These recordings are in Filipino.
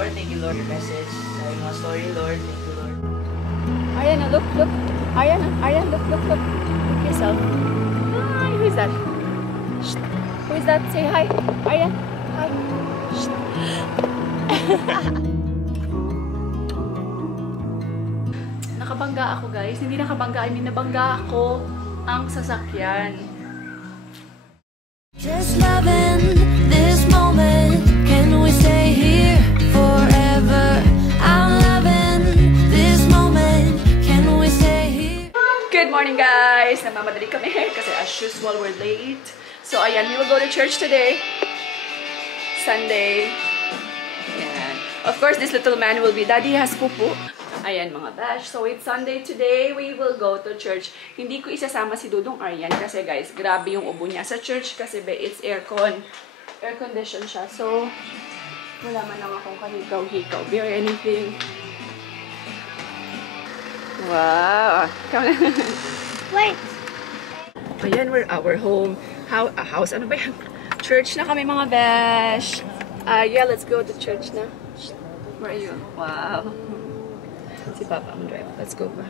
Lord. Thank you, Lord, your message. Sa mga story, Lord. Thank you, Lord. Ariana, look. Ariana, look. Look yourself. Hi, who is that? Shh. Who is that? Say hi. Ariana, hi. Shh. Nakabangga ako, guys. Hindi nakabangga, I mean, nabangga ako ang sasakyan. Just loving this moment. Can we stay here forever? I'm loving this moment. Can we stay here? Good morning, guys! Namamadali kami kasi as usual, we're late. So, ayan, we will go to church today. Sunday. Ayan. Of course, this little man will be, Daddy has pupu. Ayan, mga bash. So, it's Sunday today. We will go to church. Hindi ko isasama si Dudong Aryan kasi, guys, grabe yung ubo niya sa church kasi, it's aircon. Air condition siya. So, wala man lang akong kahikaw-hikaw or anything. Wow! Wait. Ayan, we're our home. House, ano ba yan? Church na kami, mga besh. Yeah, let's go to church na. Where are you? Wow. Si Papa ang drive. Let's go ba?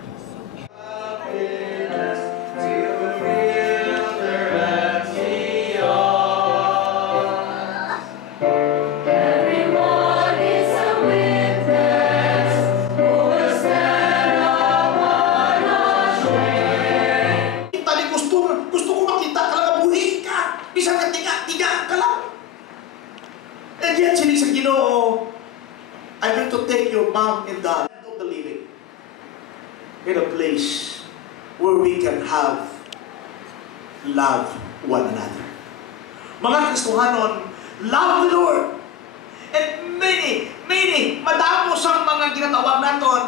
Gusto ko makita ka lang, mabuhi ka. Isang tiga ka lang. And yet, sinig sa Ginoo, I'm going to take your mom and dad of the living in a place where we can love one another. Mga Kristohanon, love the Lord. And many, madamos ang mga ginatawag naton,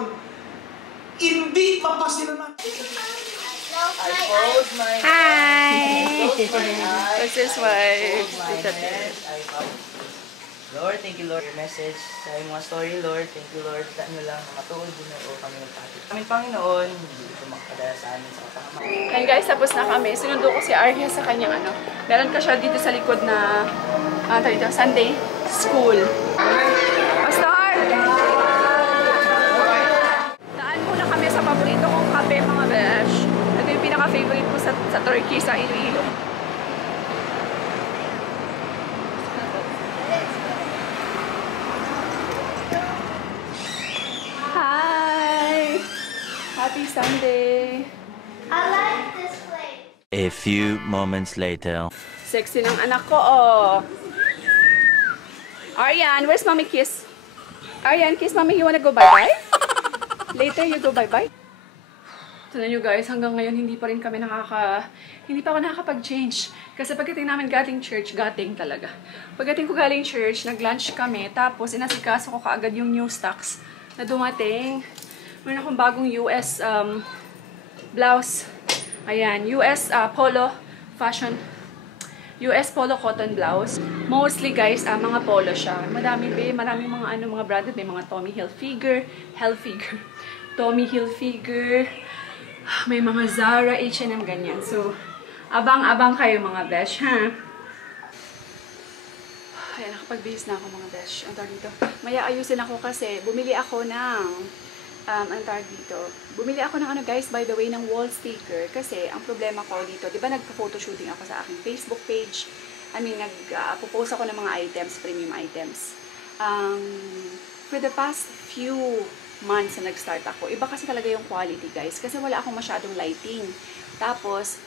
hindi mapasilanan. Hi! This is why Lord, thank you, Lord, your message. Sa mga story, Lord. Thank you, Lord. Saan nyo lang, matuod din o kami nagpapit. Kami, Panginoon, hindi ito makakadala sa amin sa kasama. And guys, tapos na kami. Sinundo ko si Arya sa kanyang meron ka siya dito sa likod na Sunday school. Pastor! Daan muna kami sa paborito kong kape, mga besh. Ito yung pinaka-favorite ko sa Turkey, sa Iloilo. Hi! Happy Sunday! I like this place. A few moments later. Sexy ng anak ko, oh. Aryan, where's Mommy kiss? Aryan, kiss Mommy. You wanna go bye-bye? Later, you go bye-bye? Tignan nyo guys, hanggang ngayon hindi pa rin kami hindi pa ako nakakapag-change. Kasi pagdating namin galing church, talaga. Pagdating ko galing church, nag-lunch kami, tapos inasikaso ko kaagad yung new stocks na dumating. Meron akong bagong US blouse. Ayan, US polo fashion. US polo cotton blouse. Mostly guys, mga polo siya. Maraming mga mga branded. May mga Tommy Hilfiger, Tommy Hilfiger. May mga Zara, H&M, ganyan. So, abang-abang kayo mga besh, ha? Ayan, nakapag-bihis na ako mga besh. Ang tawag dito. Maya ayusin ako kasi bumili ako ng ang tawag dito. Bumili ako ng guys, by the way, ng wall sticker. Kasi, ang problema ko dito, di ba nagpo-photoshooting ako sa aking Facebook page. I mean, nagpo-post ako ng mga items, premium items. For the past few months na nag-start ako, iba kasi talaga yung quality, guys. Kasi wala akong masyadong lighting. Tapos,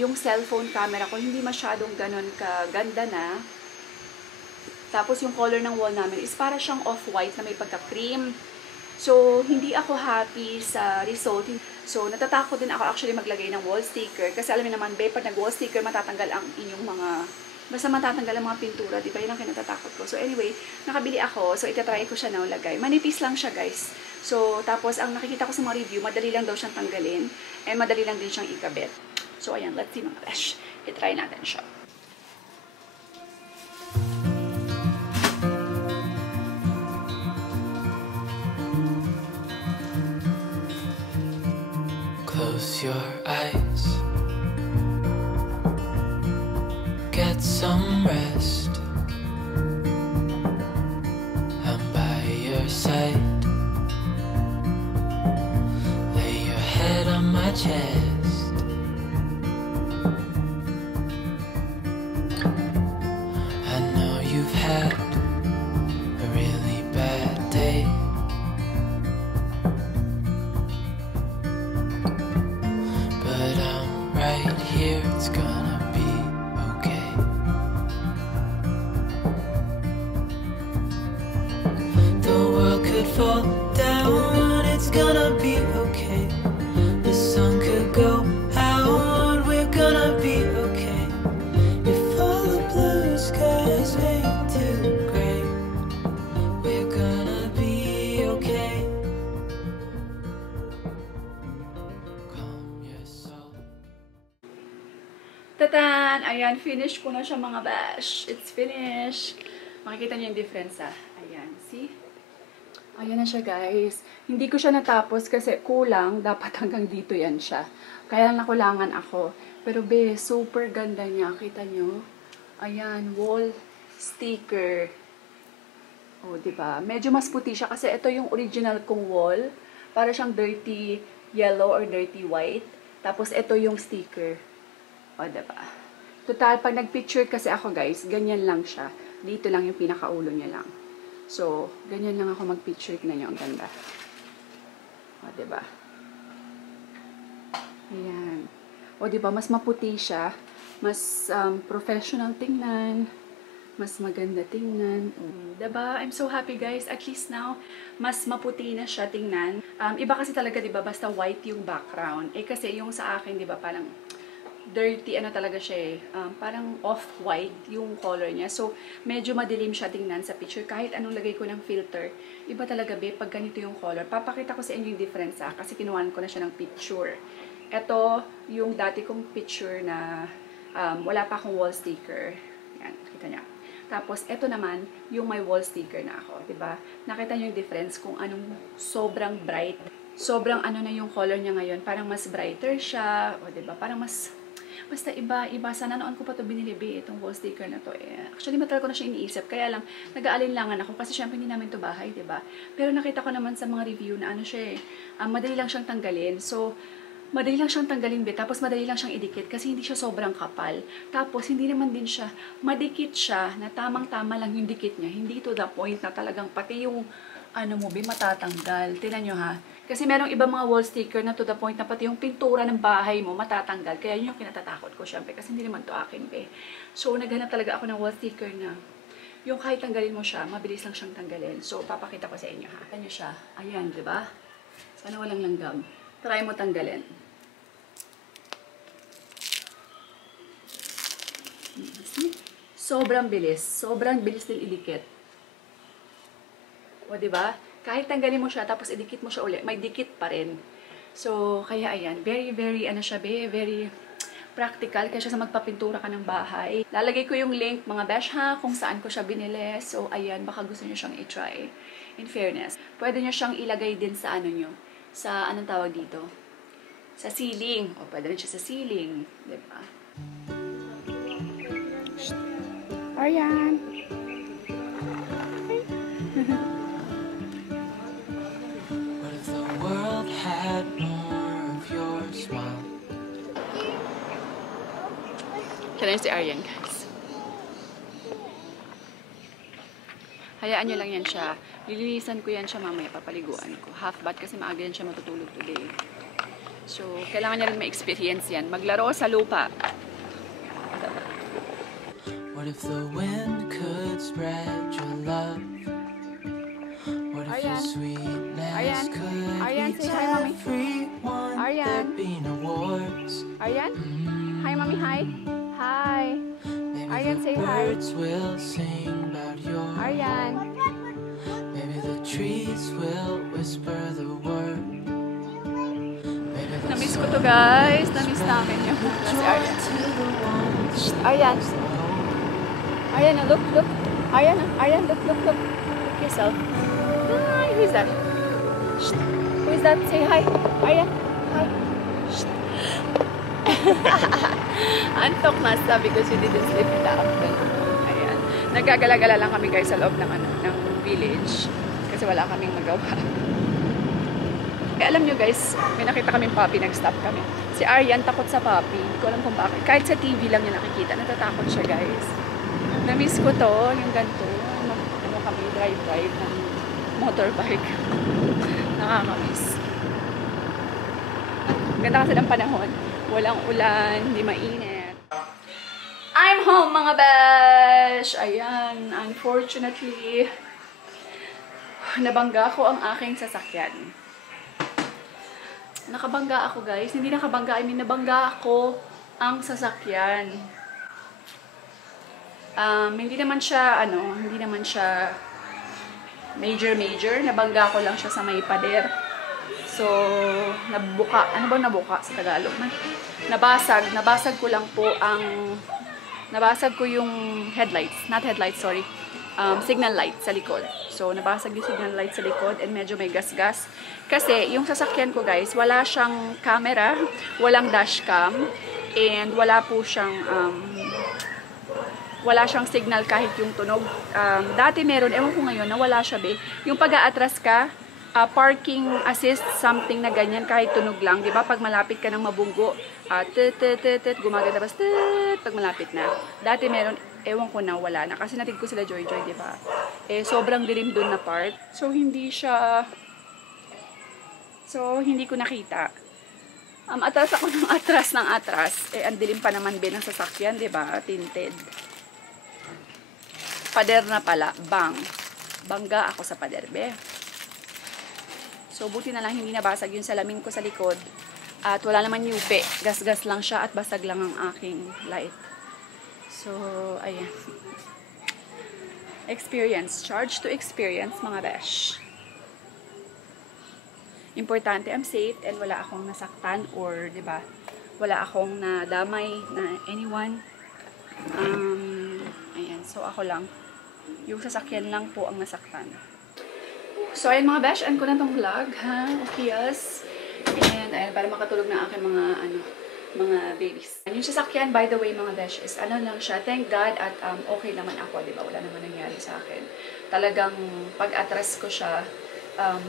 yung cellphone camera ko, hindi masyadong ganun kaganda na. Tapos, yung color ng wall namin is para siyang off-white na may pagka-cream. So, hindi ako happy sa result. So, natatakot din ako actually maglagay ng wall sticker. Kasi alam niyo naman, pag nag-wall sticker, matatanggal ang inyong basta matatanggal ang mga pintura. Diba? Yun ang kinatatakot ko. So, anyway, nakabili ako. So, itatry ko siya na ulagay. Manipis lang siya, guys. So, tapos, ang nakikita ko sa mga review, madali lang daw siyang tanggalin. And madali lang din siyang ikabit. So, ayan. Let's see mga besh. I-try natin siya. Close your eyes, get some rest. I'm my chest. I know you've had a really bad day, but I'm right here, it's gonna be okay. The world could fall down, it's gonna be okay. The sun could go out, we're gonna be okay. If all the blue skies fade to gray, we're gonna be okay. Calm your soul. Tatan! Ayan, finish ko na siya mga bash. It's finished. Makikita niyo yung difference Ayan, see? Ayan na siya guys. Hindi ko siya natapos kasi kulang. Dapat hanggang dito yan siya. Kaya nakulangan ako. Pero be, super ganda niya. Kita niyo? Ayan, wall sticker. O, diba? Medyo mas puti siya kasi ito yung original kong wall. Para siyang dirty yellow or dirty white. Tapos ito yung sticker. O, diba? Total, pag nag-picture kasi ako guys, ganyan lang siya. Dito lang yung pinakaulo niya lang. So, ganyan lang ako mag-picture. Tignan nyo, ang ganda. O, diba? Ayan. O, diba? Mas maputi siya. Mas professional tingnan. Mas maganda tingnan. Diba? I'm so happy, guys. At least now, mas maputi na siya tingnan. Iba kasi talaga, diba? Basta white yung background. Eh, kasi yung sa akin, diba? Parang dirty, ano talaga siya parang off-white yung color niya. So, medyo madilim siya tingnan sa picture. Kahit anong lagay ko ng filter, iba talaga, be, pag ganito yung color. Papakita ko sa inyo yung difference, kasi kinuhaan ko na siya ng picture. Ito, yung dati kong picture na wala pa akong wall sticker. Yan, kita niya. Tapos, ito naman, yung may wall sticker na ako, diba? Nakita niyo yung difference kung anong sobrang bright. Sobrang ano na yung color niya ngayon. Parang mas brighter siya, o diba? Parang mas basta iba. Sana noon ko pa ito binili, itong wall sticker na to. Actually, matagal ko na siya iniisip. Kaya lang, nag-aalinlangan ako kasi syempre hindi namin ito bahay, diba? Pero nakita ko naman sa mga review na ano siya madali lang siyang tanggalin. So, madali lang siyang tanggalin, tapos madali lang siyang idikit kasi hindi siya sobrang kapal. Tapos, hindi naman din siya, madikit siya na tamang-tama lang yung dikit niya. Hindi to the point na talagang pati yung ano mo, matatanggal. Tingnan nyo ha. Kasi merong ibang mga wall sticker na to the point na pati yung pintura ng bahay mo matatanggal. Kaya yun yung kinatatakot ko syempre kasi hindi naman to akin, be. So, naghanap talaga ako ng wall sticker na yung kahit tanggalin mo siya, mabilis lang siyang tanggalin. So, papakita ko sa inyo ha. Ano siya? Ayan, di ba? Sana walang langgam. Try mo tanggalin. Sobrang bilis. Sobrang bilis din idikit. O, diba? Kahit tanggalin mo siya, tapos idikit mo siya ulit, may dikit pa rin. So, kaya ayan, very, ano siya, very practical. Kaya siya sa magpapintura ka ng bahay. Lalagay ko yung link, mga besh ha, kung saan ko siya binili. So, ayan, baka gusto niyo siyang i-try. In fairness, pwede niyo siyang ilagay din sa ano nyo, sa anong tawag dito? Sa ceiling. O, pwede rin siya sa ceiling. Diba? Ayan. What if the world had more of your smile? Kaya si Aryan, guys. Hayaan nyo lang yan siya. Lilinisan ko yan siya mamaya, papaliguan ko. Half bath kasi maaga yan siya matutulog today. So, kailangan niya rin ma-experience yan. Maglaro sa lupa. What if the wind could spread your love? What if your sweetness could reach say hi, mommy. everyone? Aryan. There'd be no wars. Aryan? Hi, mommy. Hi. Hi. Maybe Aryan, the say hi. birds will sing about your Aryan. Maybe the trees will whisper the word. Maybe the Namiss ko to, guys. Namiss namin yung si Aryan. Shh, Aryan. Aryan, look. Aryan, look. Look yourself. Hi, who is that? Shh. Who is that? Say hi. Aryan, hi. Shh. Antok na, sabi ko, she didn't sleep in the afternoon. Ayan. Nagagala-gala lang kami, guys, sa loob ng village. Kasi wala kaming magawa. Kaya alam nyo guys, may nakita kaming puppy, nag-stop kami. Si Aryan takot sa puppy. Hindi ko alam kung bakit. Kahit sa TV lang niya nakikita, natatakot siya guys. Na-miss ko to, yung ganito. Ano kami, drive ng motorbike. Nakakamiss. Ganda kasi ng panahon. Walang ulan, hindi mainit. I'm home mga besh! Ayan, unfortunately, nabangga ko ang aking sasakyan. Nakabangga ako guys. Hindi nakabangga, I mean nabangga ako ang sasakyan. Hindi naman siya, hindi naman siya major. Nabangga ko lang siya sa may pader. So, nabuka. Ano ba nabuka sa Tagalog? Nabasag ko lang po ang, nabasag ko yung headlights. Not headlights, sorry. Signal light sa likod. So, nabasag yung signal light sa likod and medyo may gas-gas. Kasi, yung sasakyan ko guys, wala siyang camera, walang dashcam, and wala po siyang, wala siyang signal kahit yung tunog. Dati meron, ewan ko ngayon, nawala siya be. Yung pag-aatras ka, parking assist, something na ganyan, kahit tunog lang. Diba? Pag malapit ka ng mabunggo, gumaganda basta pag malapit na. Dati meron, ewan ko na, wala na. Kasi natin ko sila Joy, diba? Eh, sobrang dilim dun na part. So, hindi siya, hindi ko nakita. Atras ako ng atras. Eh, ang dilim pa naman din ng sasakyan, diba? Tinted. Pader na pala. Bangga ako sa pader, be. So, buti na lang hindi nabasag yung salamin ko sa likod. At wala naman yupe. Gas-gas lang siya at basag lang ang aking light. So, ayan. Experience. Charge to experience, mga besh. Importante, I'm safe and wala akong nasaktan or, diba, wala akong nadamay na anyone. Ayan. So, ako lang. Yung sasakyan lang po ang nasaktan. So, ayan mga besh, end ko na tong vlog, ha? Okay, yes. And, ayan, para makatulog na aking mga babies. And yung sasakyan, by the way, mga besh, is lang siya. Thank God at okay naman ako, diba? Wala naman nangyari sa akin. Talagang, pag-atras ko siya,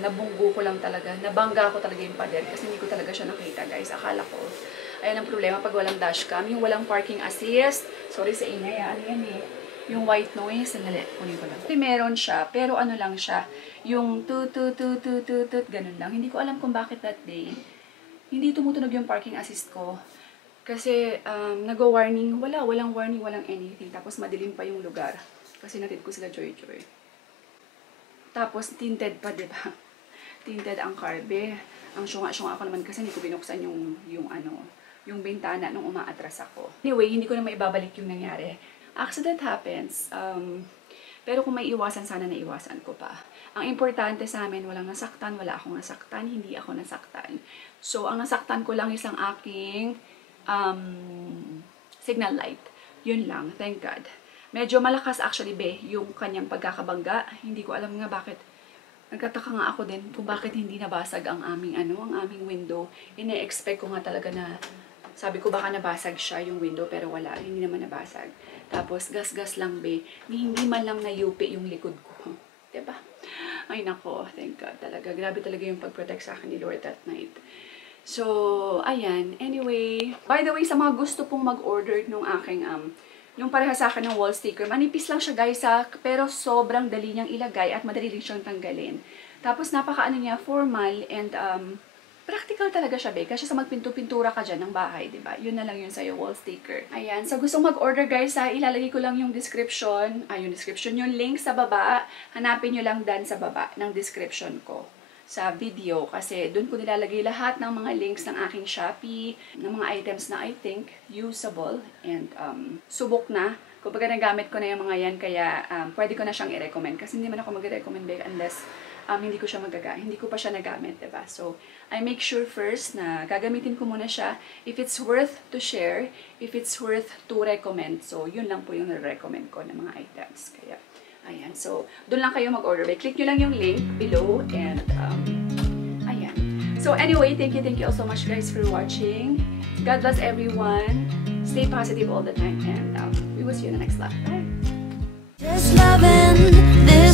nabunggo ko lang talaga. Nabangga ko talaga yung pader kasi hindi ko talaga siya nakita, guys. Akala ko, ayan ang problema pag walang dashcam. Yung walang parking assist. Sorry sa ingay, ano yan eh. Yung white noise, sandali, kunin ko lang. Meron siya, pero ano lang siya, yung tut, ganun lang. Hindi ko alam kung bakit that day, hindi tumutunog yung parking assist ko. Kasi, nag-warning, walang warning, walang anything. Tapos, madilim pa yung lugar. Kasi natid ko sila Joy. Tapos, tinted pa, diba? Tinted ang carbe. Ang syunga-syunga ako naman kasi hindi ko binuksan yung bintana nung umaatras ako. Anyway, hindi ko na maibabalik yung nangyari. Accident happens. Pero kung may iwasan, sana naiwasan ko pa. Ang importante sa amin, walang nasaktan, wala akong nasaktan, hindi ako nasaktan. So, ang nasaktan ko lang is ang aking signal light. Yun lang, thank God. Medyo malakas actually, be, yung kanyang pagkakabangga. Hindi ko alam nga bakit. Nagtataka nga ako din kung bakit hindi nabasag ang aming window. Ine-expect ko nga talaga na, sabi ko baka nabasag siya yung window, pero wala, hindi naman nabasag. Tapos, gas-gas lang, be. Hindi man lang nayupi yung likod ko. Diba? Ay, nako. Thank God talaga. Grabe talaga yung pag-protect sa akin ni Lord that night. So, ayan. Anyway, by the way, sa mga gusto pong mag-order nung aking, yung pareha sa akin ng wall sticker, manipis lang siya, guys, pero sobrang dali niyang ilagay at madali rin siyang tanggalin. Tapos, napaka-ano niya, formal and, practical talaga siya, be. Kasi sa magpinto-pintura ka dyan ng bahay, diba? Yun na lang yun sa'yo, wall sticker. Ayan. So, gusto mag-order, guys, ilalagay ko lang yung description. Yung link sa baba. Hanapin nyo lang dan sa baba ng description ko sa video. Kasi doon ko nilalagay lahat ng mga links ng aking Shopee, ng mga items na I think usable and subok na. Kumbaga, nagamit ko na yung mga yan, kaya pwede ko na siyang i-recommend. Kasi hindi man ako mag-recommend, be, unless hindi ko pa siya nagamit, diba? So, I make sure first na gagamitin ko muna siya if it's worth to share, if it's worth to recommend. So, yun lang po yung recommend ko ng mga items. Kaya, ayan. So, doon lang kayo mag-order. Click nyo lang yung link below and, ayan. So, anyway, thank you all so much, guys, for watching. God bless everyone. Stay positive all the time and we will see you in the next vlog. Bye! Just loving this